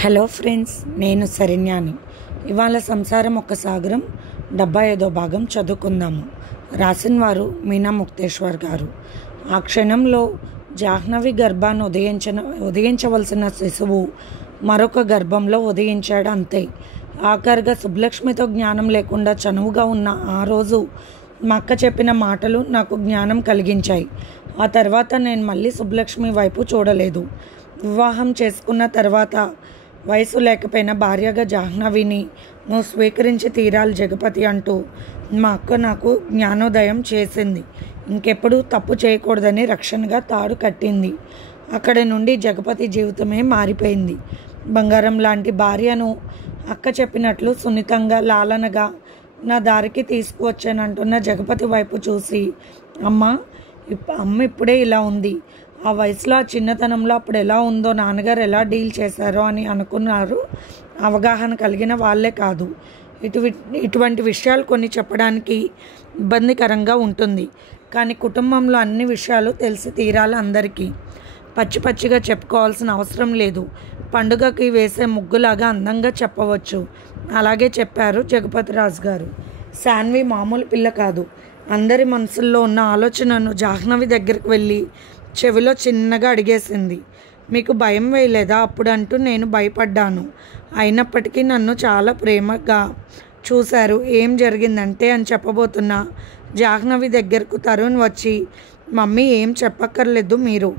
Hello friends, నేను శరణ్యాని. ఇవాళ సంసారం ఒక సాగరం 75వ భాగం చదువుకుందాము. రాసిన వారు మీనా ముక్తేశ్వర్ గారు. ఆ క్షణంలో జాహ్నవి గర్భాన్ని ఉదయించవలసిన శిశువు మరొక గర్భంలో ఉదయించాడు, అంతే. ఆఖరిగా సుబ్బలక్ష్మితో జ్ఞానం లేకుండా చనువుగా ఉన్న ఆ రోజు మా అక్క చెప్పిన మాటలు నాకు జ్ఞానం కలిగించాయి. ఆ తర్వాత నేను మళ్ళీ సుబ్బలక్ష్మి వైపు చూడలేదు. వివాహం చేసుకున్న తర్వాత వయసు లేకపోయినా భార్యగా జాహ్నవిని నువ్వు స్వీకరించి తీరాలి జగపతి అంటూ మా అక్క నాకు జ్ఞానోదయం చేసింది. ఇంకెప్పుడు తప్పు చేయకూడదని రక్షణగా తాడు కట్టింది. అక్కడి నుండి జగపతి జీవితమే మారిపోయింది. బంగారం లాంటి భార్యను అక్క చెప్పినట్లు సున్నితంగా లాలనగా నా దారికి తీసుకువచ్చానంటున్న జగపతి వైపు చూసి అమ్మ ఇప్పుడే ఇలా ఉంది, ఆ వయసులో ఆ చిన్నతనంలో అప్పుడు ఎలా ఉందో నాన్నగారు ఎలా డీల్ చేశారో అని అనుకున్నారు. అవగాహన కలిగిన వాళ్ళే కాదు. ఇటువంటి విషయాలు కొన్ని చెప్పడానికి ఇబ్బందికరంగా ఉంటుంది. కానీ కుటుంబంలో అన్ని విషయాలు తెలిసి తీరాలి అందరికీ. పచ్చిగా చెప్పుకోవాల్సిన అవసరం లేదు. పండుగకి వేసే ముగ్గులాగా అందంగా చెప్పవచ్చు. అలాగే చెప్పారు జగపతి రాజు గారు. శాన్వి మామూలు పిల్ల కాదు. అందరి మనసుల్లో ఉన్న ఆలోచనను జాహ్నవి దగ్గరికి వెళ్ళి చెవిలో చిన్నగా అడిగేసింది. మీకు భయం వేయలేదా అప్పుడు అంటూ నేను భయపడ్డాను. అయినప్పటికీ నన్ను చాలా ప్రేమగా చూశారు. ఏం జరిగిందంటే అని చెప్పబోతున్నా జాహ్నవి దగ్గరకు తరుణ్ వచ్చి, మమ్మీ ఏం చెప్పక్కర్లేదు, మీరు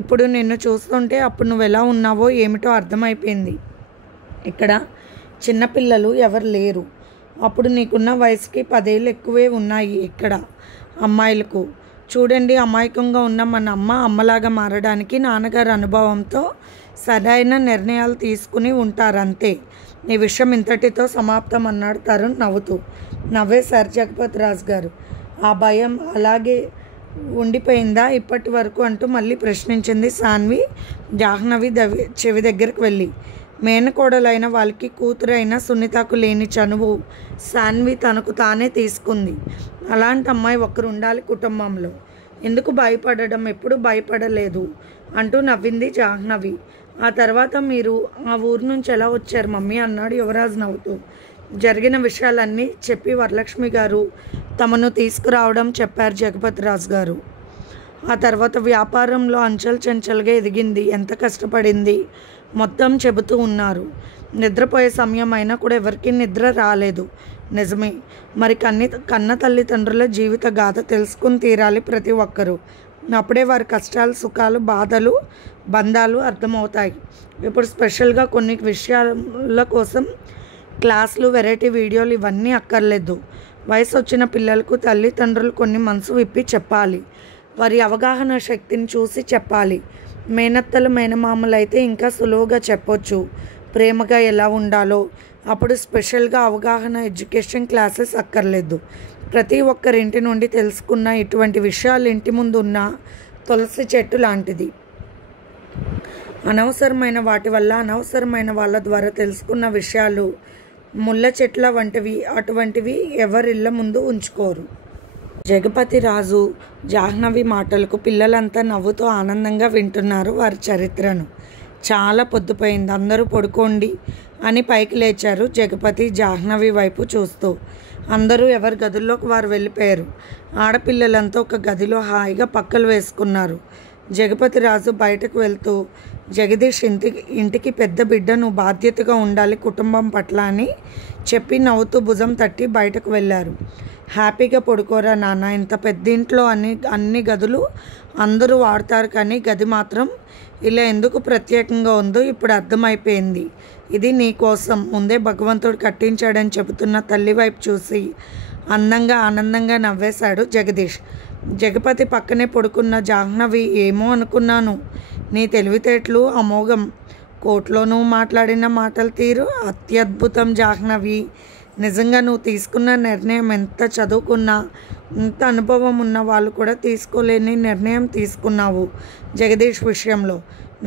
ఇప్పుడు నిన్ను చూస్తుంటే అప్పుడు నువ్వు ఎలా ఉన్నావో ఏమిటో అర్థమైపోయింది. ఇక్కడ చిన్నపిల్లలు ఎవరు లేరు. అప్పుడు నీకున్న వయసుకి 10 ఏళ్ళు ఎక్కువే ఉన్నాయి ఇక్కడ అమ్మాయిలకు. చూడండి, అమాయకంగా ఉన్న మన అమ్మలాగా మారడానికి నాన్నగారి అనుభవంతో సరైన నిర్ణయాలు తీసుకుని ఉంటారంతే. ఈ విషయం ఇంతటితో సమాప్తం అన్నాడు తరుణ్ నవ్వుతూ. నవ్వేశారు జగపతి రాజు గారు. ఆ భయం అలాగే ఉండిపోయిందా ఇప్పటి వరకు అంటూ మళ్ళీ ప్రశ్నించింది శాన్వి జాహ్నవి చెవి దగ్గరికి వెళ్ళి. మేనకోడలైన వాళ్ళకి కూతురైన సునీతకు లేని చనువు శాన్వి తనకు తానే తీసుకుంది. అలాంటి అమ్మాయి ఒకరు ఉండాలి కుటుంబంలో. ఎందుకు భయపడడం, ఎప్పుడు భయపడలేదు అంటూ నవ్వింది జాహ్నవి. ఆ తర్వాత మీరు ఆ ఊరు నుంచి ఎలా వచ్చారు మమ్మీ అన్నాడు యువరాజు నవ్వుతూ. జరిగిన విషయాలన్నీ చెప్పి వరలక్ష్మి గారు తమను తీసుకురావడం చెప్పారు జగపతి రాజు గారు. ఆ తర్వాత వ్యాపారంలో అంచెలుగా ఎదిగింది, ఎంత కష్టపడింది మొత్తం చెబుతూ ఉన్నారు. నిద్రపోయే సమయం అయినా కూడా ఎవరికి నిద్ర రాలేదు. నిజమే, మరి కన్న తల్లిదండ్రుల జీవిత గాథ తెలుసుకుని తీరాలి ప్రతి ఒక్కరూ. అప్పుడే వారి కష్టాలు, సుఖాలు, బాధలు, బంధాలు అర్థమవుతాయి. ఇప్పుడు స్పెషల్గా కొన్ని విషయాల కోసం క్లాసులు, వెరైటీ వీడియోలు ఇవన్నీ అక్కర్లేదు. వయసు వచ్చిన పిల్లలకు తల్లిదండ్రులు కొన్ని మనసు విప్పి చెప్పాలి. వారి అవగాహన శక్తిని చూసి చెప్పాలి. మేనత్తలు, మేనమామలు అయితే ఇంకా సులువుగా చెప్పొచ్చు ప్రేమగా ఎలా ఉండాలో. అప్పుడు స్పెషల్గా అవగాహన ఎడ్యుకేషన్ క్లాసెస్ అక్కర్లేదు. ప్రతి ఒక్కరింటి నుండి తెలుసుకున్న ఇటువంటి విషయాలు ఇంటి ముందు ఉన్న తులసి చెట్టు లాంటిది. అనవసరమైన వాటి వల్ల, అనవసరమైన వాళ్ళ ద్వారా తెలుసుకున్న విషయాలు ముళ్ళ చెట్ల వంటివి. అటువంటివి ఎవరిళ్ళ ముందు ఉంచుకోరు. జగపతి రాజు జాహ్నవి మాటలకు పిల్లలంతా నవ్వుతూ ఆనందంగా వింటున్నారు వారి చరిత్రను. చాలా పొద్దుపోయింది, అందరూ పడుకోండి అని పైకి లేచారు జగపతి జాహ్నవి వైపు చూస్తూ. అందరూ ఎవరి గదుల్లోకి వారు వెళ్ళిపోయారు. ఆడపిల్లలంతా ఒక గదిలో హాయిగా పక్కలు వేసుకున్నారు. జగపతి రాజు బయటకు వెళ్తూ, జగదీష్ ఇంటికి పెద్ద బిడ్డ, నువ్వు బాధ్యతగా ఉండాలి కుటుంబం పట్ల అని చెప్పి నవ్వుతూ భుజం తట్టి బయటకు వెళ్ళారు. హ్యాపీగా పడుకోరా నాన్న, ఇంత పెద్ద ఇంట్లో అన్ని గదులు అందరూ వాడతారు, కానీ గది మాత్రం ఇలా ఎందుకు ప్రత్యేకంగా ఉందో ఇప్పుడు అర్థమైపోయింది. ఇది నీ కోసం ముందే భగవంతుడు కట్టించాడని చెబుతున్న తల్లి వైపు చూసి ఆనందంగా నవ్వేశాడు జగదీష్. జగపతి పక్కనే పడుకున్న జాహ్నవి, ఏమో అనుకున్నాను, నీ తెలివితేటలు అమోఘం, కోర్టులోనూ మాట్లాడిన మాటల తీరు అత్యద్భుతం జాహ్నవి. నిజంగా నువ్వు తీసుకున్న నిర్ణయం ఎంత చదువుకున్నా, ఎంత అనుభవం ఉన్న వాళ్ళు కూడా తీసుకోలేని నిర్ణయం తీసుకున్నావు జగదీష్ విషయంలో.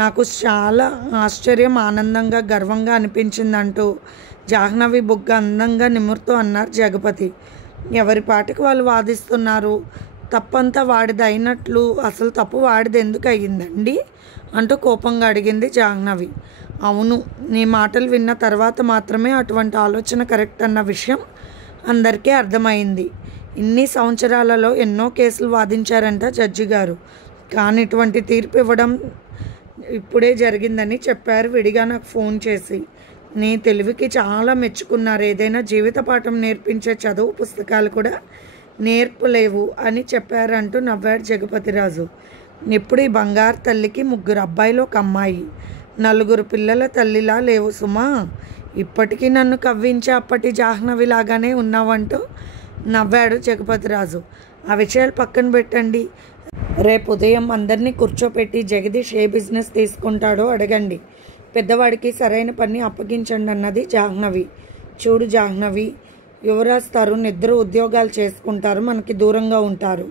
నాకు చాలా ఆశ్చర్యం, ఆనందంగా, గర్వంగా అనిపించిందంటూ జాహ్నవి బుగ్గ అందంగా నిమురుతూ అన్నారు జగపతి. ఎవరి పాటికి వాళ్ళు వాదిస్తున్నారు. తప్పంతా వాడిది అయినట్లు అసలు తప్పు వాడిది ఎందుకు అయ్యిందండి అంటూ కోపంగా అడిగింది జాహ్నవి. అవును, నీ మాటలు విన్న తర్వాత మాత్రమే అటువంటి ఆలోచన కరెక్ట్ అన్న విషయం అందరికీ అర్థమైంది. ఇన్ని సంవత్సరాలలో ఎన్నో కేసులు వాదించారంట జడ్జి గారు, కానీ ఇటువంటి తీర్పు ఇవ్వడం ఇప్పుడే జరిగిందని చెప్పారు విడిగా నాకు ఫోన్ చేసి. నీ తెలివికి చాలా మెచ్చుకున్నారు. ఏదైనా జీవిత పాఠం నేర్పించే చదువు పుస్తకాలు కూడా నేర్పలేవు అని చెప్పారంటూ నవ్వాడు జగపతిరాజు. ఇప్పుడు ఈ బంగారు తల్లికి 3 అబ్బాయిలు 1 అమ్మాయి, 4 పిల్లల తల్లిలా లేవు సుమా. ఇప్పటికీ నన్ను కవ్వించే అప్పటి జాహ్నవిలాగానే ఉన్నావంటూ నవ్వాడు జగపతిరాజు. ఆ విషయాలు పక్కన పెట్టండి. రేపు ఉదయం అందరినీ కూర్చోపెట్టి జగదీష్ ఏ బిజినెస్ తీసుకుంటాడో అడగండి. పెద్దవాడికి సరైన పని అప్పగించండి అన్నది జాహ్నవి. చూడు జాహ్నవి, యువరాజ్ తరుణ్ ఇద్దరు ఉద్యోగాలు చేసుకుంటారు, మనకి దూరంగా ఉంటారు.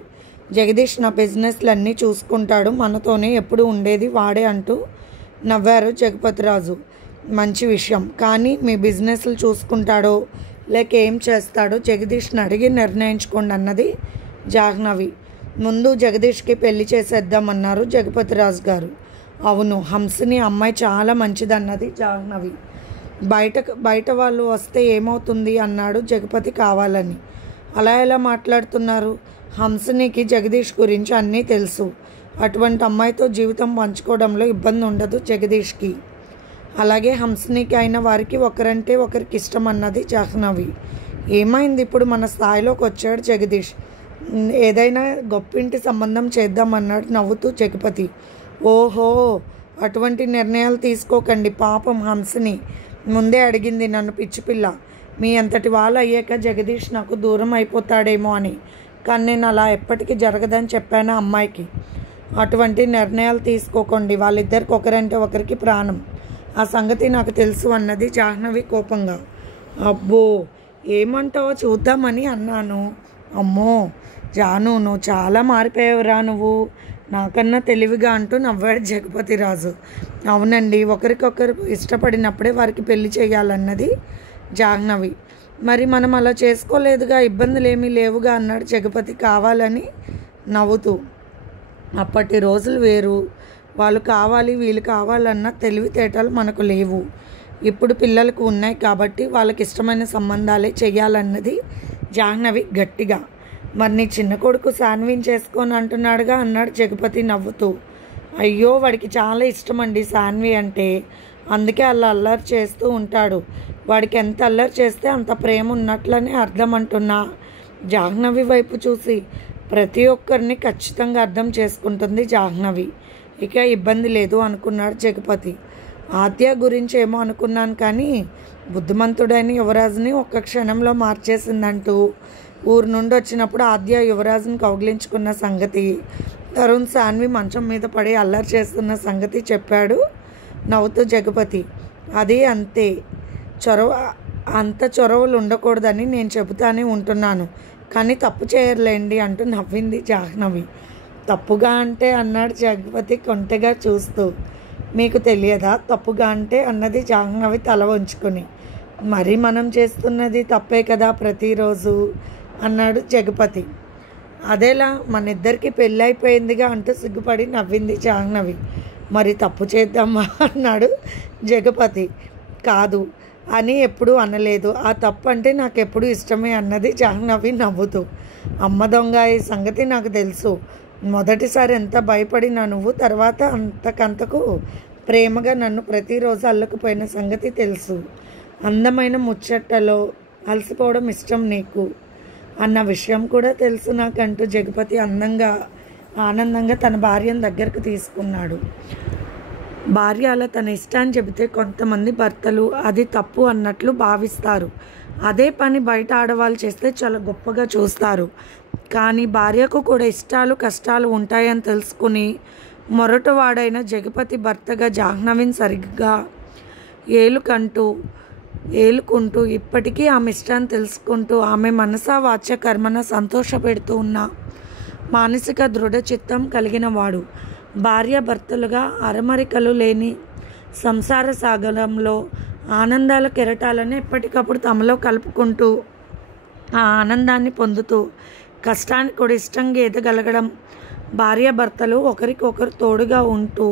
జగదీష్ నా బిజినెస్లన్నీ చూసుకుంటాడు, మనతోనే ఎప్పుడు ఉండేది వాడే అంటూ నవ్వారు జగపతిరాజు. మంచి విషయం, కానీ మీ బిజినెస్లు చూసుకుంటాడో లేక ఏం చేస్తాడో జగదీష్ని అడిగి నిర్ణయించుకోండి అన్నది జాహ్నవి. ముందు జగదీష్కి పెళ్లి చేసేద్దామన్నారు జగపతిరాజు గారు. అవును, హంసిని అమ్మాయి చాలా మంచిదన్నది జాహ్నవి. బయట వాళ్ళు వస్తే ఏమవుతుంది అన్నాడు జగపతి కావాలని. అలా ఎలా మాట్లాడుతున్నారు? హంసినికి జగదీష్ గురించి అన్నీ తెలుసు. అటువంటి అమ్మాయితో జీవితం పంచుకోవడంలో ఇబ్బంది ఉండదు జగదీష్కి. అలాగే హంసినికి అయిన వారికి ఒకరంటే ఒకరికి ఇష్టం అన్నది జాహ్నవి. ఏమైంది, ఇప్పుడు మన స్థాయిలోకి వచ్చాడు జగదీష్, ఏదైనా గొప్పింటి సంబంధం చేద్దామన్నాడు నవ్వుతూ జగపతి. ఓహో, అటువంటి నిర్ణయాలు తీసుకోకండి. పాపం హంసిని ముందే అడిగింది నన్ను, పిచ్చిపిల్ల. మీ అంతటి వాళ్ళు అయ్యాక జగదీష్ నాకు దూరం అయిపోతాడేమో అని. కానీ నేను అలా ఎప్పటికీ జరగదని చెప్పాను అమ్మాయికి. అటువంటి నిర్ణయాలు తీసుకోకండి, వాళ్ళిద్దరికి ఒకరంటే ఒకరికి ప్రాణం. ఆ సంగతి నాకు తెలుసు అన్నది జాహ్నవి కోపంగా. అబ్బో, ఏమంటావో చూద్దామని అన్నాను. అమ్మో జాను, నువ్వు చాలా మారిపోయావురా నువ్వు, నాకన్నా తెలివిగా అంటూ నవ్వాడు జగపతిరాజు. అవునండి, ఒకరికొకరు ఇష్టపడినప్పుడే వారికి పెళ్లి చేయాలన్నది జాహ్నవి. మరి మనం అలా చేసుకోలేదుగా, ఇబ్బందులు ఏమీ లేవుగా అన్నాడు జగపతి కావాలని నవ్వుతూ. అప్పటి రోజులు వేరు. వాళ్ళు కావాలి వీళ్ళు కావాలన్న తెలివితేటలు మనకు లేవు. ఇప్పుడు పిల్లలకు ఉన్నాయి కాబట్టి వాళ్ళకి ఇష్టమైన సంబంధాలే చెయ్యాలన్నది జాహ్నవి గట్టిగా. మరి నీ చిన్న కొడుకు శాన్విన్ చేసుకొని అంటున్నాడుగా అన్నాడు జగపతి నవ్వుతూ. అయ్యో, వాడికి చాలా ఇష్టమండి శాన్వి అంటే, అందుకే అలా అల్లరి చేస్తూ ఉంటాడు. వాడికి ఎంత అల్లరి చేస్తే అంత ప్రేమ ఉన్నట్లని అర్థం అంటున్నా. జాహ్నవి వైపు చూసి ప్రతి ఒక్కరిని ఖచ్చితంగా అర్థం చేసుకుంటుంది జాహ్నవి. ఇక ఇబ్బంది లేదు అనుకున్నాడు జగపతి. ఆద్య గురించి ఏమో అనుకున్నాను, కానీ బుద్ధిమంతుడైన యువరాజుని ఒక్క క్షణంలో మార్చేసిందంటూ ఊరు నుండి వచ్చినప్పుడు ఆద్య యువరాజుని కౌగిలించుకున్న సంగతి, తరుణ్ శాన్వి మంచం మీద పడి అల్లరి చేస్తున్న సంగతి చెప్పాడు నవ్వుతూ జగపతి. అది అంతే, అంత చొరవలు ఉండకూడదని నేను చెబుతానే ఉంటున్నాను, కానీ తప్పు చేయర్లేండి అంటూ నవ్వింది జాహ్నవి. తప్పుగా అంటే అన్నాడు జగపతి కొంటెగా చూస్తూ. మీకు తెలియదా తప్పుగా అంటే అన్నది జాహ్నవి తల వంచుకొని. మరి మనం చేస్తున్నది తప్పే కదా ప్రతిరోజు అన్నాడు జగపతి. అదేలా, మన ఇద్దరికి పెళ్ళి అయిపోయిందిగా అంటూ సిగ్గుపడి నవ్వింది జాహ్నవి. మరి తప్పు చేద్దామా అన్నాడు జగపతి. కాదు అని ఎప్పుడూ అనలేదు, ఆ తప్పు అంటే నాకు ఎప్పుడు ఇష్టమే అన్నది జాహ్నవి నవ్వుతూ. అమ్మ దొంగ, ఈ సంగతి నాకు తెలుసు. మొదటిసారి ఎంత భయపడినా నువ్వు, తర్వాత అంతకంతకు ప్రేమగా నన్ను ప్రతిరోజు అల్లుకుపోయిన సంగతి తెలుసు. అందమైన ముచ్చట్టలో అలసిపోవడం ఇష్టం నీకు అన్న విషయం కూడా తెలుసు నాకంటూ జగపతి ఆనందంగా తన భార్యను దగ్గరకు తీసుకున్నాడు. భార్య అలా తన ఇష్టాన్ని చెబితే కొంతమంది భర్తలు అది తప్పు అన్నట్లు భావిస్తారు. అదే పని బయట ఆడవాళ్ళు చేస్తే చాలా గొప్పగా చూస్తారు. కానీ భార్యకు కూడా ఇష్టాలు కష్టాలు ఉంటాయని తెలుసుకుని మొరటవాడైన జగపతి భర్తగా జాహ్నవిని సరిగ్గా ఏలుకుంటూ ఇప్పటికీ ఆమె ఇష్టాన్ని తెలుసుకుంటూ ఆమె మనసా వాచ్య కర్మన సంతోషపెడుతూ ఉన్న మానసిక దృఢ చిత్తం కలిగిన వాడు. భార్యాభర్తలుగా అరమరికలు లేని సంసార సాగరంలో ఆనందాల కెరటాలను ఎప్పటికప్పుడు తమలో కలుపుకుంటూ ఆ ఆనందాన్ని పొందుతూ కష్టానికి కూడా ఇష్టంగా ఎదగలగడం. భార్యాభర్తలు ఒకరికొకరు తోడుగా ఉంటూ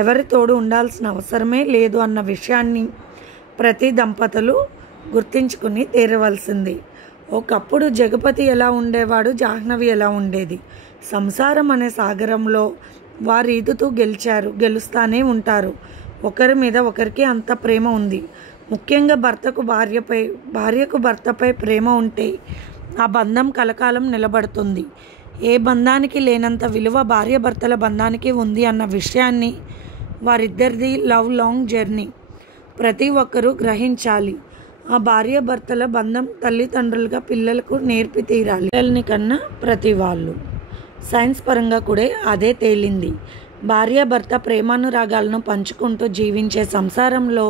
ఎవరి తోడు ఉండాల్సిన అవసరమే లేదు అన్న విషయాన్ని ప్రతి దంపతులు గుర్తించుకుని తీరవలసింది. ఒకప్పుడు జగపతి ఎలా ఉండేవాడు, జాహ్నవి ఎలా ఉండేది. సంసారం అనే సాగరంలో వారు ఈదుతూ గెలుస్తానే ఉంటారు. ఒకరి మీద ఒకరికి అంత ప్రేమ ఉంది. ముఖ్యంగా భార్యకు భర్తపై ప్రేమ ఉంటే ఆ బంధం కలకాలం నిలబడుతుంది. ఏ బంధానికి లేనంత విలువ భార్యాభర్తల బంధానికి ఉంది అన్న విషయాన్ని వారిద్దరిది లవ్ లాంగ్ జర్నీ ప్రతి ఒక్కరూ గ్రహించాలి. ఆ భార్యాభర్తల బంధం తల్లిదండ్రులుగా పిల్లలకు నేర్పి తీరాలి. పిల్లల్ని కన్నా ప్రతి వాళ్ళు సైన్స్ పరంగా కూడా అదే తేలింది. భార్యాభర్త ప్రేమానురాగాలను పంచుకుంటూ జీవించే సంసారంలో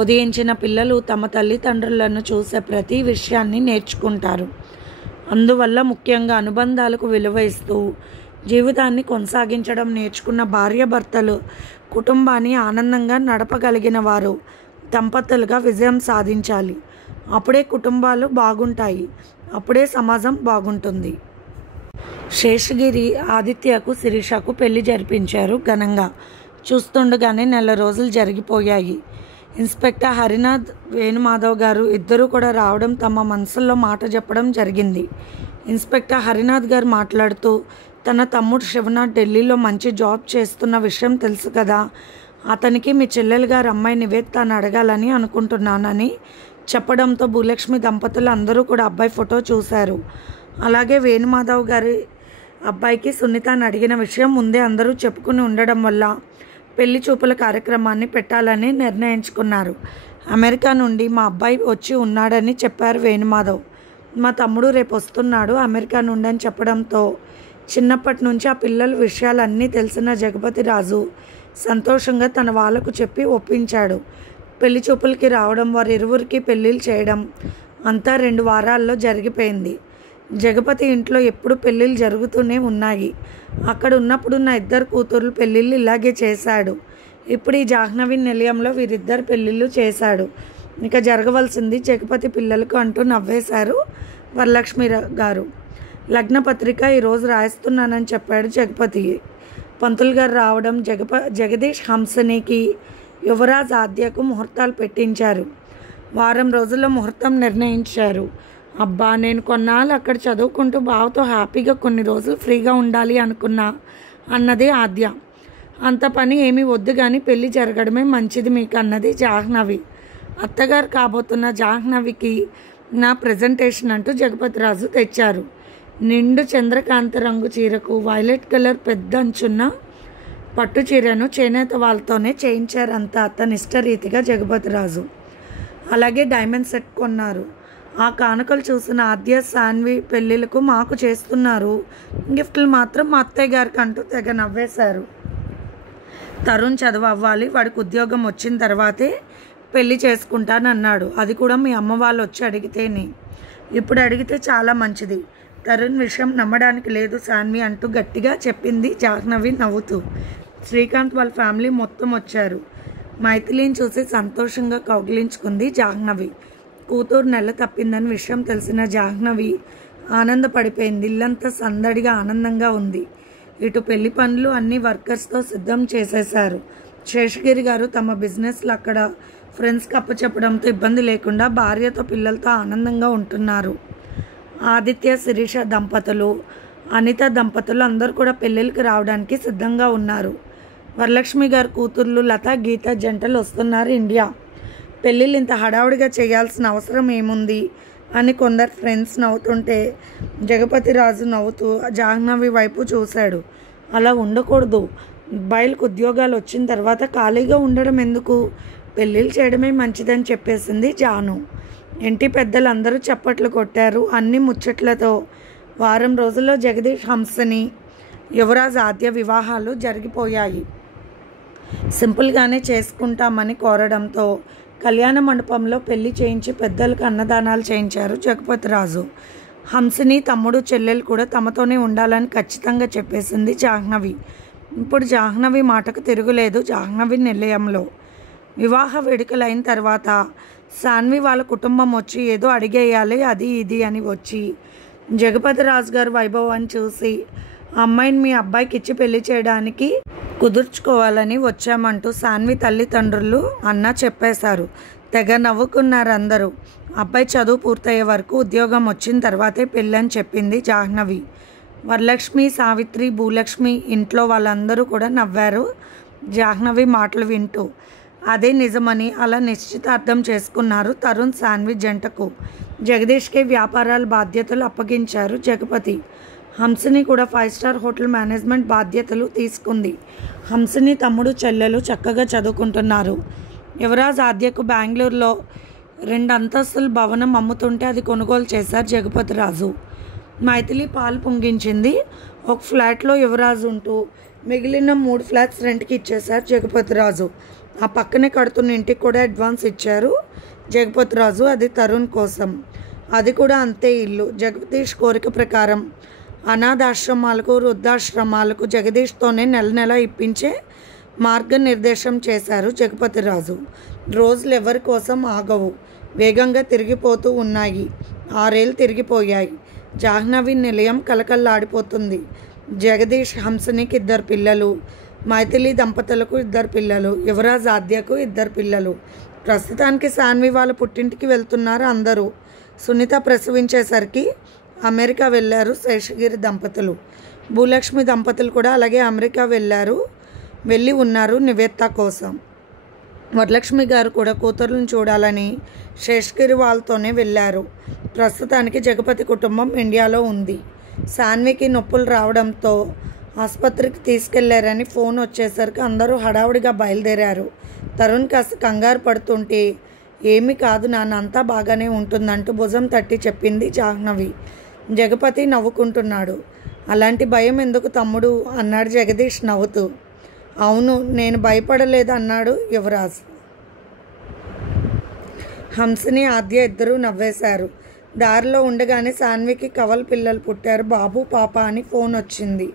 ఉదయించిన పిల్లలు తమ తల్లిదండ్రులను చూసే ప్రతి విషయాన్ని నేర్చుకుంటారు. అందువల్ల ముఖ్యంగా అనుబంధాలకు విలువ ఇస్తూ జీవితాన్ని కొనసాగించడం నేర్చుకున్న భార్యాభర్తలు కుటుంబాన్ని ఆనందంగా నడపగలిగిన వారు దంపతులుగా విజయం సాధించాలి. అప్పుడే కుటుంబాలు బాగుంటాయి, అప్పుడే సమాజం బాగుంటుంది. శేషగిరి ఆదిత్యకు శిరీషకు పెళ్లి జరిపించారు ఘనంగా. చూస్తుండగానే నెల రోజులు జరిగిపోయాయి. ఇన్స్పెక్టర్ హరినాథ్, వేణుమాధవ్ గారు ఇద్దరూ కూడా రావడం, తమ మనసుల్లో మాట చెప్పడం జరిగింది. ఇన్స్పెక్టర్ హరినాథ్ గారు మాట్లాడుతూ, తన తమ్ముడు శివనాథ్ ఢిల్లీలో మంచి జాబ్ చేస్తున్న విషయం తెలుసు కదా, అతనికి మీ చెల్లెలు గారు అమ్మాయి నివేదితను అడగాలని అనుకుంటున్నానని చెప్పడంతో భూలక్ష్మి దంపతులు అందరూ కూడా అబ్బాయి ఫోటో చూశారు. అలాగే వేణుమాధవ్ గారి అబ్బాయికి సునీతను అడిగిన విషయం ముందే అందరూ చెప్పుకుని ఉండడం వల్ల పెళ్లి చూపుల కార్యక్రమాన్ని పెట్టాలని నిర్ణయించుకున్నారు. అమెరికా నుండి మా అబ్బాయి వచ్చి ఉన్నాడని చెప్పారు వేణుమాధవ్. మా తమ్ముడు రేపు వస్తున్నాడు అమెరికా నుండి అని చెప్పడంతో చిన్నప్పటి నుంచి ఆ పిల్లల విషయాలన్నీ తెలిసిన జగపతి రాజు సంతోషంగా తన వాళ్ళకు చెప్పి ఒప్పించాడు. పెళ్లి చూపులకి రావడం, వారిరువురికి పెళ్ళిళ్ళు చేయడం అంతా 2 వారాల్లో జరిగిపోయింది. జగపతి ఇంట్లో ఎప్పుడు పెళ్ళిళ్ళు జరుగుతూనే ఉన్నాయి. అక్కడ ఉన్నప్పుడు నా 2 కూతుర్లు పెళ్ళిళ్ళు ఇలాగే చేశాడు. ఇప్పుడు ఈ జాహ్నవి నిలయంలో వీరిద్దరు పెళ్ళిళ్ళు చేశాడు. ఇక జరగవలసింది జగపతి పిల్లలకు అంటూ నవ్వేశారు వరలక్ష్మి గారు. లగ్న పత్రిక ఈరోజు రాయిస్తున్నానని చెప్పాడు జగపతి. పంతులు గారు రావడం, జగదీష్ హంసనికి యువరాజ్ ఆద్యకు ముహూర్తాలు పెట్టించారు. వారం రోజుల్లో ముహూర్తం నిర్ణయించారు. అబ్బా, నేను కొన్నాళ్ళు అక్కడ చదువుకుంటూ బావతో హ్యాపీగా కొన్ని రోజులు ఫ్రీగా ఉండాలి అనుకున్నా అన్నది ఆద్య. అంత పని ఏమీ వద్దు కానీ పెళ్ళి జరగడమే మంచిది మీకు అన్నది జాహ్నవి. అత్తగారు కాబోతున్న జాహ్నవికి నా ప్రజెంటేషన్ అంటూ జగపతిరాజు తెచ్చారు. నిండు చంద్రకాంత రంగు చీరకు వైలెట్ కలర్ పెద్ద అంచున్న పట్టు చీరను చేనేత వాళ్ళతోనే చేయించారంతా అతని ఇష్టరీతిగా జగపతిరాజు. అలాగే డైమండ్ సెట్ కొన్నారు. ఆ కానుకలు చూసిన ఆద్య, సాన్వి పెళ్ళిళ్ళకు మాకు చేస్తున్నారు, గిఫ్ట్లు మాత్రం మా అత్తయ్య గారికి అంటూ తెగ నవ్వేశారు. తరుణ్ చదువు అవ్వాలి, వాడికి ఉద్యోగం వచ్చిన తర్వాతే పెళ్ళి చేసుకుంటానన్నాడు. అది కూడా మీ అమ్మ వాళ్ళు వచ్చి అడిగితేనే. ఇప్పుడు అడిగితే చాలా మంచిది. తరుణ్ విషయం నమ్మడానికి లేదు సాన్వి అంటూ గట్టిగా చెప్పింది జాహ్నవి నవ్వుతూ. శ్రీకాంత్ వాళ్ళ ఫ్యామిలీ మొత్తం వచ్చారు. మైథిలిని చూసి సంతోషంగా కౌగిలించుకుంది జాహ్నవి. కూతురు నెల తప్పిందని విషయం తెలిసిన జాహ్నవి ఆనందపడిపోయింది. ఇల్లంతా సందడిగా ఆనందంగా ఉంది. ఇటు పెళ్లి పనులు అన్ని వర్కర్స్తో సిద్ధం చేసేశారు. శేషగిరి గారు తమ బిజినెస్లు అక్కడ ఫ్రెండ్స్కి అప్పచెప్పడంతో ఇబ్బంది లేకుండా భార్యతో పిల్లలతో ఆనందంగా ఉంటున్నారు. ఆదిత్య, శిరీష దంపతులు, అనిత దంపతులు అందరూ కూడా పెళ్ళిళ్ళకి రావడానికి సిద్ధంగా ఉన్నారు. వరలక్ష్మి గారి కూతుర్లు లత, గీత జంటలు వస్తున్నారు ఇండియా. పెళ్ళిళ్ళు ఇంత హడావుడిగా చేయాల్సిన అవసరం ఏముంది అని కొందరు ఫ్రెండ్స్ నవ్వుతుంటే జగపతి రాజు నవ్వుతూ జాహ్నవి వైపు చూశాడు. అలా ఉండకూడదు, అబ్బాయిలకు ఉద్యోగాలు వచ్చిన తర్వాత ఖాళీగా ఉండడం ఎందుకు, పెళ్ళిళ్ళు చేయడమే మంచిదని చెప్పేసింది జాను. ఇంటి పెద్దలు అందరూ చప్పట్లు కొట్టారు. అన్ని ముచ్చట్లతో వారం రోజుల్లో జగదీష్ హంసని యువరాజ్ ఆద్య వివాహాలు జరిగిపోయాయి. సింపుల్గానే చేసుకుంటామని కోరడంతో కళ్యాణ మండపంలో పెళ్లి చేయించి పెద్దలకు అన్నదానాలు చేయించారు జగపతిరాజు. హంసని తమ్ముడు, చెల్లెలు కూడా తమతోనే ఉండాలని ఖచ్చితంగా చెప్పేసింది జాహ్నవి. ఇప్పుడు జాహ్నవి మాటకు తిరుగులేదు. జాహ్నవి నిలయంలో వివాహ వేడుకలు అయిన తర్వాత సాన్వి వాళ్ళ కుటుంబం వచ్చి ఏదో అడిగేయాలి అది ఇది అని వచ్చి జగపతిరాజు గారు వైభవాన్ని చూసి, ఆ అమ్మాయిని మీ అబ్బాయికి ఇచ్చి పెళ్లి చేయడానికి కుదుర్చుకోవాలని వచ్చామంటూ సాన్వి తల్లిదండ్రులు అన్న చెప్పేశారు. తెగ నవ్వుకున్నారు అందరూ. అబ్బాయి చదువు పూర్తయ్యే వరకు ఉద్యోగం వచ్చిన తర్వాతే పెళ్ళని చెప్పింది జాహ్నవి. వరలక్ష్మి, సావిత్రి, భూలక్ష్మి ఇంట్లో వాళ్ళందరూ కూడా నవ్వారు జాహ్నవి మాటలు వింటూ. అదే నిజమని అలా నిశ్చితార్థం చేసుకున్నారు తరుణ్ సాన్వి జంటకు. జగదీష్కి వ్యాపారాల బాధ్యతలు అప్పగించారు జగపతి. హంసని కూడా 5 స్టార్ హోటల్ మేనేజ్మెంట్ బాధ్యతలు తీసుకుంది. హంసని తమ్ముడు చెల్లెలు చక్కగా చదువుకుంటున్నారు. యువరాజ్ ఆద్యకు బెంగళూరులో 2 అంతస్తుల భవనం అమ్ముతుంటే అది కొనుగోలు చేశారు జగపతి రాజు. మైథిలి పాలు పొంగించింది. ఒక ఫ్లాట్లో యువరాజు ఉంటూ మిగిలిన 3 ఫ్లాట్స్ రెంట్కి ఇచ్చేశారు జగపతి రాజు. ఆ పక్కనే కడుతున్న ఇంటికి కూడా అడ్వాన్స్ ఇచ్చారు జగపతి రాజు. అది తరుణ్ కోసం. అది కూడా అంతే ఇల్లు. జగదీష్ కోరిక ప్రకారం అనాథాశ్రమాలకు, వృద్ధాశ్రమాలకు జగదీష్తోనే నెల ఇప్పించే మార్గనిర్దేశం చేశారు జగపతి రాజు. రోజులు ఎవరి కోసం ఆగవు, వేగంగా తిరిగిపోతూ ఉన్నాయి. 6 ఏళ్ళు తిరిగిపోయాయి. జాహ్నవి నిలయం కలకల్లాడిపోతుంది. జగదీష్ హంసనికి 2 పిల్లలు, మైథిలి దంపతులకు 2 పిల్లలు, యువరాజ్ ఆద్యకు 2 పిల్లలు. ప్రస్తుతానికి సాన్వి వాళ్ళ పుట్టింటికి వెళ్తున్నారు అందరూ. సునీత ప్రసవించేసరికి అమెరికా వెళ్ళారు శేషగిరి దంపతులు. భూలక్ష్మి దంపతులు కూడా అలాగే అమెరికా వెళ్ళి ఉన్నారు నివేత్త కోసం. వరలక్ష్మి గారు కూడా కూతురులను చూడాలని శేషగిరి వాళ్ళతోనే వెళ్ళారు. ప్రస్తుతానికి జగపతి కుటుంబం ఇండియాలో ఉంది. సాన్వికి నొప్పులు రావడంతో ఆసుపత్రికి తీసుకెళ్లారని ఫోన్ వచ్చేసరికి అందరూ హడావుడిగా బయలుదేరారు. తరుణ్ కాస్త కంగారు పడుతుంటే, ఏమీ కాదు నాన్న, అంతా బాగానే ఉంటుందంటూ భుజం తట్టి చెప్పింది జాహ్నవి. జగపతి నవ్వుకుంటున్నాడు. అలాంటి భయం ఎందుకు తమ్ముడు అన్నాడు జగదీష్ నవ్వుతూ. అవును, నేను భయపడలేదు అన్నాడు యువరాజ్. హంసని ఆద్య ఇద్దరూ నవ్వేశారు. దారిలో ఉండగానే సాన్వికి కవల పిల్లలు పుట్టారు, బాబు పాప అని ఫోన్ వచ్చింది.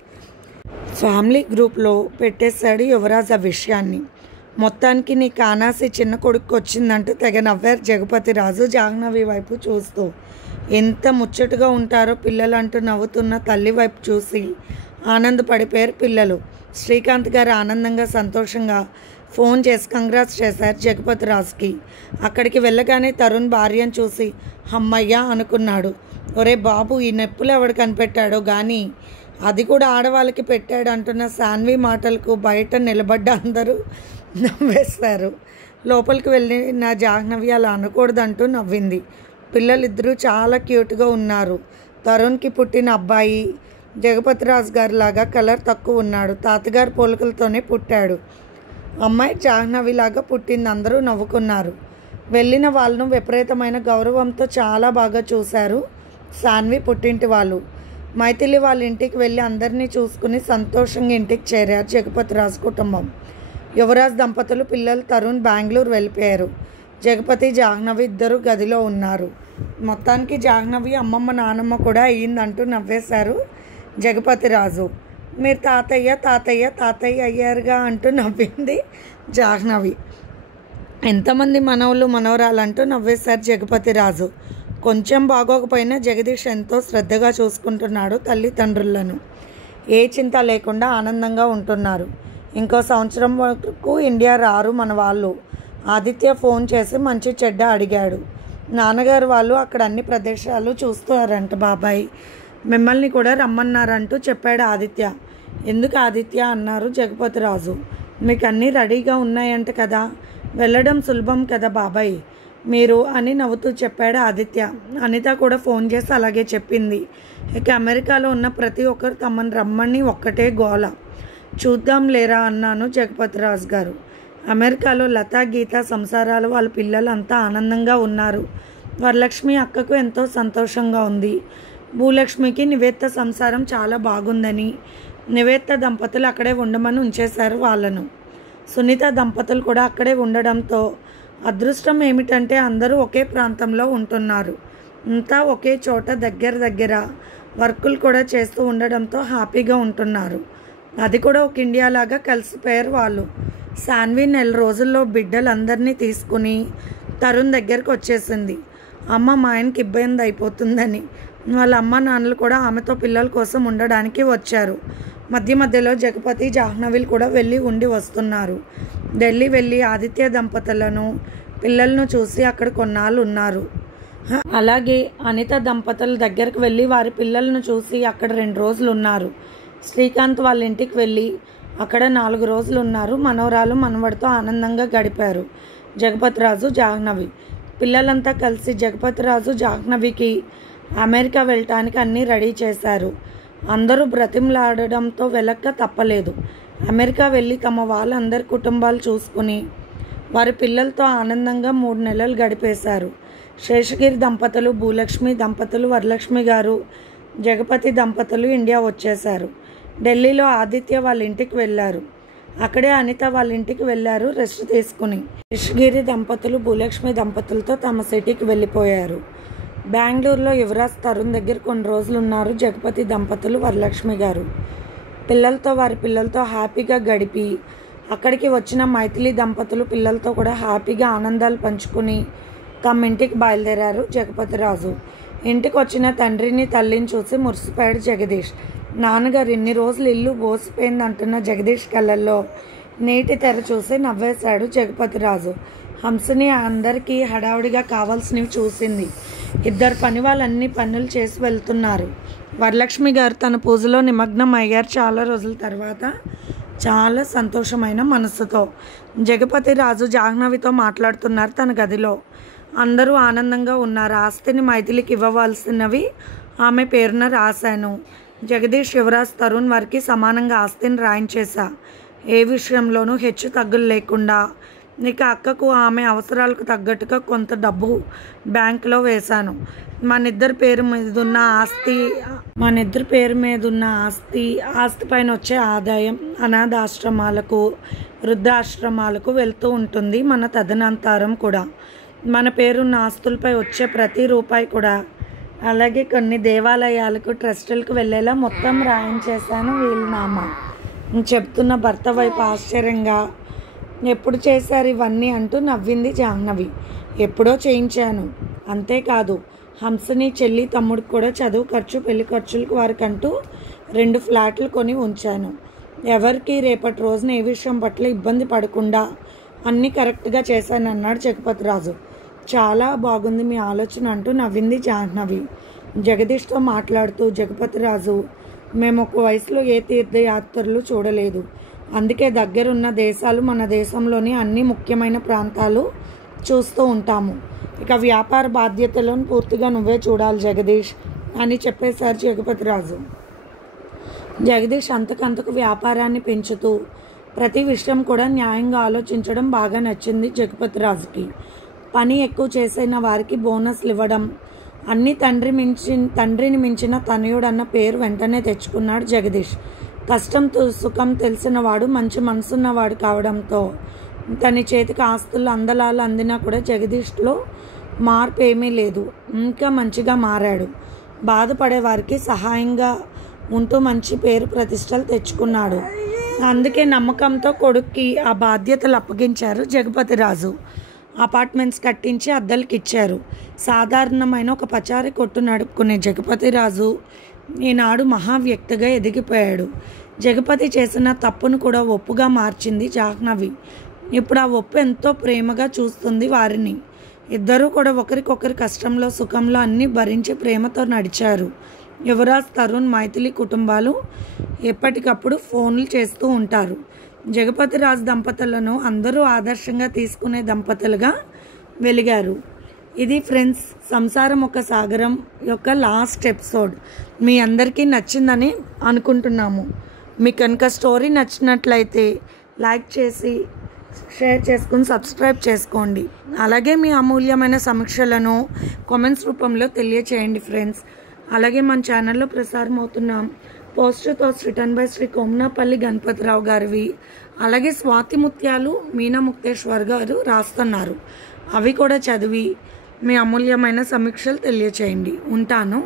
ఫ్యామిలీ గ్రూప్లో పెట్టేశాడు యువరాజ్ ఆ విషయాన్ని. మొత్తానికి నీ కానాసి చిన్న కొడుకు వచ్చిందంటూ తెగ నవ్వారు జగపతి రాజు జాహ్నవి వైపు చూస్తూ. ఎంత ముచ్చటగా ఉంటారో పిల్లలు అంటూ నవ్వుతున్న తల్లి వైపు చూసి ఆనందపడిపోయారు పిల్లలు. శ్రీకాంత్ గారు ఆనందంగా సంతోషంగా ఫోన్ చేసి కంగ్రాట్స్ చేశారు జగపతి రాజుకి. అక్కడికి వెళ్ళగానే తరుణ్ భార్యను చూసి అమ్మయ్య అనుకున్నాడు. ఒరే బాబు, ఈ నొప్పులు ఎవడు కనిపెట్టాడో కానీ అది కూడా ఆడవాళ్ళకి పెట్టాడు అంటున్న సాన్వి మాటలకు బయట నిలబడ్డ అందరూ నవ్వేశారు. లోపలికి వెళ్ళి నా జాహ్నవి అలా అనకూడదంటూ నవ్వింది. పిల్లలిద్దరూ చాలా క్యూట్గా ఉన్నారు. తరుణ్కి పుట్టిన అబ్బాయి జగపతిరాజు గారి లాగా కలర్ తక్కువ ఉన్నాడు. తాతగారి పోలికలతోనే పుట్టాడు. అమ్మాయి జాహ్నవిలాగా పుట్టింది. అందరూ నవ్వుకున్నారు. వెళ్ళిన వాళ్ళను విపరీతమైన గౌరవంతో చాలా బాగా చూశారు సాన్వి పుట్టింటి వాళ్ళు. మైథిలి వాళ్ళ ఇంటికి వెళ్ళి అందరినీ చూసుకుని సంతోషంగా ఇంటికి చేరారు జగపతిరాజు కుటుంబం. యువరాజ్ దంపతులు పిల్లలు తరుణ్ బెంగళూరు వెళ్ళిపోయారు. జగపతి, జాహ్నవి ఇద్దరు గదిలో ఉన్నారు. మొత్తానికి జాహ్నవి అమ్మమ్మ నానమ్మ కూడా అయ్యిందంటూ నవ్వేశారు జగపతిరాజు. మీరు తాతయ్య తాతయ్య తాతయ్య అయ్యారుగా అంటూ నవ్వింది జాహ్నవి. ఎంతమంది మనవలు మనవరాలంటూ నవ్వేశారు జగపతిరాజు. కొంచెం బాగోకపోయినా జగదీష్ ఎంతో శ్రద్ధగా చూసుకుంటున్నాడు తల్లిదండ్రులను. ఏ చింత లేకుండా ఆనందంగా ఉంటున్నారు. ఇంకో సంవత్సరం వరకు ఇండియా రారు మన వాళ్ళు. ఆదిత్య ఫోన్ చేసి మంచి చెడ్డ అడిగాడు. నాన్నగారు వాళ్ళు అక్కడ అన్ని ప్రదేశాలు చూస్తారంట బాబాయ్, మిమ్మల్ని కూడా రమ్మన్నారంటూ చెప్పాడు ఆదిత్య. ఎందుకు ఆదిత్య అన్నారు జగపతిరాజు. మీకు అన్నీ రెడీగా ఉన్నాయంట కదా, వెళ్ళడం సులభం కదా బాబాయ్ మీరు అని నవ్వుతూ చెప్పాడు ఆదిత్య. అనిత కూడా ఫోన్ చేసి అలాగే చెప్పింది. ఇక అమెరికాలో ఉన్న ప్రతి ఒక్కరు తమను రమ్మని ఒక్కటే గోల. చూద్దాం లేరా అన్నాను జగపతిరాజు గారు. అమెరికాలో లత, గీత సంసారాలు వాళ్ళ పిల్లలు అంతా ఆనందంగా ఉన్నారు. వరలక్ష్మి అక్కకు ఎంతో సంతోషంగా ఉంది. భూలక్ష్మికి నివేత్త సంసారం చాలా బాగుందని నివేత్త దంపతులు అక్కడే ఉండమని ఉంచేశారు వాళ్ళను. సునీత దంపతులు కూడా అక్కడే ఉండడంతో అదృష్టం ఏమిటంటే అందరూ ఒకే ప్రాంతంలో ఉంటున్నారు. అంతా ఒకే చోట దగ్గర వర్కులు కూడా చేస్తూ ఉండడంతో హ్యాపీగా ఉంటున్నారు. అది కూడా ఒక ఇండియా లాగా కలిసిపోయారు వాళ్ళు. సాన్వి 4 రోజుల్లో బిడ్డలందరినీ తీసుకుని తరుణ్ దగ్గరికి వచ్చేసింది. అమ్మ మా ఆయనకి ఇబ్బంది అయిపోతుందని వాళ్ళ అమ్మ నాన్నలు కూడా ఆమెతో పిల్లల కోసం ఉండడానికి వచ్చారు. మధ్య మధ్యలో జగపతి జాహ్నవిలు కూడా వెళ్ళి ఉండి వస్తున్నారు. ఢిల్లీ వెళ్ళి ఆదిత్య దంపతులను పిల్లలను చూసి అక్కడ కొన్నాళ్ళు ఉన్నారు. అలాగే అనిత దంపతుల దగ్గరకు వెళ్ళి వారి పిల్లలను చూసి అక్కడ 2 రోజులు ఉన్నారు. శ్రీకాంత్ వాళ్ళ ఇంటికి వెళ్ళి అక్కడ 4 రోజులు ఉన్నారు. మనవరాలు మనవడితో ఆనందంగా గడిపారు జగపతిరాజు జాహ్నవి. పిల్లలంతా కలిసి జగపతిరాజు జాహ్నవికి అమెరికా వెళ్ళటానికి అన్నీ రెడీ చేశారు. అందరూ బ్రతిమలాడడంతో వెళ్ళక తప్పలేదు. అమెరికా వెళ్ళి తమ వాళ్ళందరి కుటుంబాలు చూసుకుని వారి పిల్లలతో ఆనందంగా 3 నెలలు గడిపేశారు. శేషగిరి దంపతులు, భూలక్ష్మి దంపతులు, వరలక్ష్మి గారు, జగపతి దంపతులు ఇండియా వచ్చేశారు. ఢిల్లీలో ఆదిత్య వాళ్ళ ఇంటికి వెళ్ళారు. అక్కడే అనిత వాళ్ళ ఇంటికి వెళ్ళారు రెస్ట్ తీసుకుని. శేషగిరి దంపతులు భూలక్ష్మి దంపతులతో తమ సిటీకి వెళ్ళిపోయారు. బెంగళూరులో యువరాజ్ తరుణ్ దగ్గర కొన్ని రోజులు ఉన్నారు జగపతి దంపతులు, వరలక్ష్మి గారు. వారి పిల్లలతో హ్యాపీగా గడిపి అక్కడికి వచ్చిన మైథిలి దంపతులు పిల్లలతో కూడా హ్యాపీగా ఆనందాలు పంచుకుని తమ ఇంటికి బయలుదేరారు జగపతిరాజు. ఇంటికి వచ్చిన తండ్రిని తల్లిని చూసి మురిసిపోయాడు జగదీష్. నాన్నగారు ఇన్ని రోజులు ఇల్లు బోసిపోయింది అంటున్న జగదీష్ కళ్ళల్లో నీటి తెర చూసి నవ్వేశాడు జగపతిరాజు. హంసని అందరికీ హడావుడిగా కావాల్సినవి చూసింది. 2 పని వాళ్ళన్ని పనులు చేసి వెళ్తున్నారు. వరలక్ష్మి గారు తన పూజలో నిమగ్నం అయ్యారు. చాలా రోజుల తర్వాత చాలా సంతోషమైన మనసుతో జగపతిరాజు జాహ్నవితో మాట్లాడుతున్నారు తన గదిలో. అందరూ ఆనందంగా ఉన్నారు. ఆస్తిని మైథిలికి ఇవ్వవలసినవి ఆమె పేరున రాశాను. జగదీష్, యువరాజ్, తరుణ్ వారికి సమానంగా ఆస్తిని రాయించేశా. ఏ విషయంలోనూ హెచ్చు తగ్గులు లేకుండా. ఇక అక్కకు ఆమె అవసరాలకు తగ్గట్టుగా కొంత డబ్బు బ్యాంకులో వేశాను. మనిద్దరి పేరు మీద ఉన్న ఆస్తి పైన వచ్చే ఆదాయం అనాథాశ్రమాలకు, వృద్ధాశ్రమాలకు వెళ్తూ ఉంటుంది. మన తదనంతరం కూడా మన పేరున్న ఆస్తులపై వచ్చే ప్రతి రూపాయి కూడా, అలాగే కొన్ని దేవాలయాలకు, ట్రస్టులకు వెళ్ళేలా మొత్తం రాయించేశాను వీలునామా చెప్తున్న భర్త వైపు ఆశ్చర్యంగా, ఎప్పుడు చేశారు ఇవన్నీ అంటూ నవ్వింది జాహ్నవి. ఎప్పుడో చేయించాను. అంతేకాదు హంసని, చెల్లి, తమ్ముడికి కూడా చదువు ఖర్చు, పెళ్లి ఖర్చులకు వారికంటూ 2 ఫ్లాట్లు కొని ఉంచాను. ఎవరికి రేపటి రోజున ఏ విషయం పట్ల ఇబ్బంది పడకుండా అన్నీ కరెక్ట్గా చేశానన్నాడు జగపతిరాజు. చాలా బాగుంది మీ ఆలోచన అంటూ నవ్వింది జాహ్నవి. జగదీష్తో మాట్లాడుతూ జగపతిరాజు, మేము ఒక వయసులో ఏ తీర్థయాత్రలు చూడలేదు. అందుకే దగ్గరున్న దేశాలు, మన దేశంలోని అన్ని ముఖ్యమైన ప్రాంతాలు చూస్తూ ఉంటాము. ఇక వ్యాపార బాధ్యతలను పూర్తిగా నువ్వే చూడాలి జగదీష్ అని చెప్పేశారు జగపతిరాజు. జగదీష్ అంతకంతకు వ్యాపారాన్ని పెంచుతూ ప్రతి విషయం కూడా న్యాయంగా ఆలోచించడం బాగా నచ్చింది జగపతిరాజుకి. పని ఎక్కువ చేసిన వారికి బోనస్లు ఇవ్వడం, అన్ని తండ్రిని మించిన తనయుడన్న పేరు వెంటనే తెచ్చుకున్నాడు జగదీష్. కష్టం సుఖం తెలిసిన వాడు, మంచి మనసున్నవాడు కావడంతో తన చేతికి ఆస్తులు అందలాలు అందినా కూడా జగదీష్లో మార్పు ఏమీ లేదు. ఇంకా మంచిగా మారాడు. బాధపడే వారికి సహాయంగా ఉంటూ మంచి పేరు ప్రతిష్టలు తెచ్చుకున్నాడు. అందుకే నమ్మకంతో కొడుక్కి ఆ బాధ్యతలు అప్పగించారు జగపతిరాజు. అపార్ట్మెంట్స్ కట్టించి అద్దెలకి ఇచ్చారు. సాధారణమైన ఒక పచారీ కొట్టు నడుపుకునే జగపతిరాజు ఈనాడు మహావ్యక్తిగా ఎదిగిపోయాడు. జగపతి చేసిన తప్పును కూడా ఒప్పుగా మార్చింది జాహ్నవి. ఇప్పుడు ఆ ఒప్పు ఎంతో ప్రేమగా చూస్తుంది వారిని. ఇద్దరూ కూడా ఒకరికొకరి కష్టంలో సుఖంలో అన్నీ భరించి ప్రేమతో నడిచారు. యువరాజ్, తరుణ్, మైథిలి కుటుంబాలు ఎప్పటికప్పుడు ఫోన్లు చేస్తూ ఉంటారు. జగపతిరాజు దంపతులను అందరూ ఆదర్శంగా తీసుకునే దంపతులుగా వెలిగారు. ఇది ఫ్రెండ్స్, సంసారం ఒక సాగరం యొక్క లాస్ట్ ఎపిసోడ్. మీ అందరికీ నచ్చిందని అనుకుంటున్నాము. మీకు కనుక స్టోరీ నచ్చినట్లయితే లైక్ చేసి షేర్ చేసుకుని సబ్స్క్రైబ్ చేసుకోండి. అలాగే మీ అమూల్యమైన సమీక్షలను కామెంట్స్ రూపంలో తెలియచేయండి ఫ్రెండ్స్. అలాగే మన ఛానల్లో ప్రసారం అవుతున్న post thoughts written by Shri Komnapalli Ganapathirao గారివి, అలాగే స్వాతి ముత్యాలు మీనా ముక్తేశ్వర్ గారు రాస్తున్నారు. అవి కూడా చదివి మీ అమూల్యమైన సమీక్షలు తెలియచేయండి. ఉంటాను.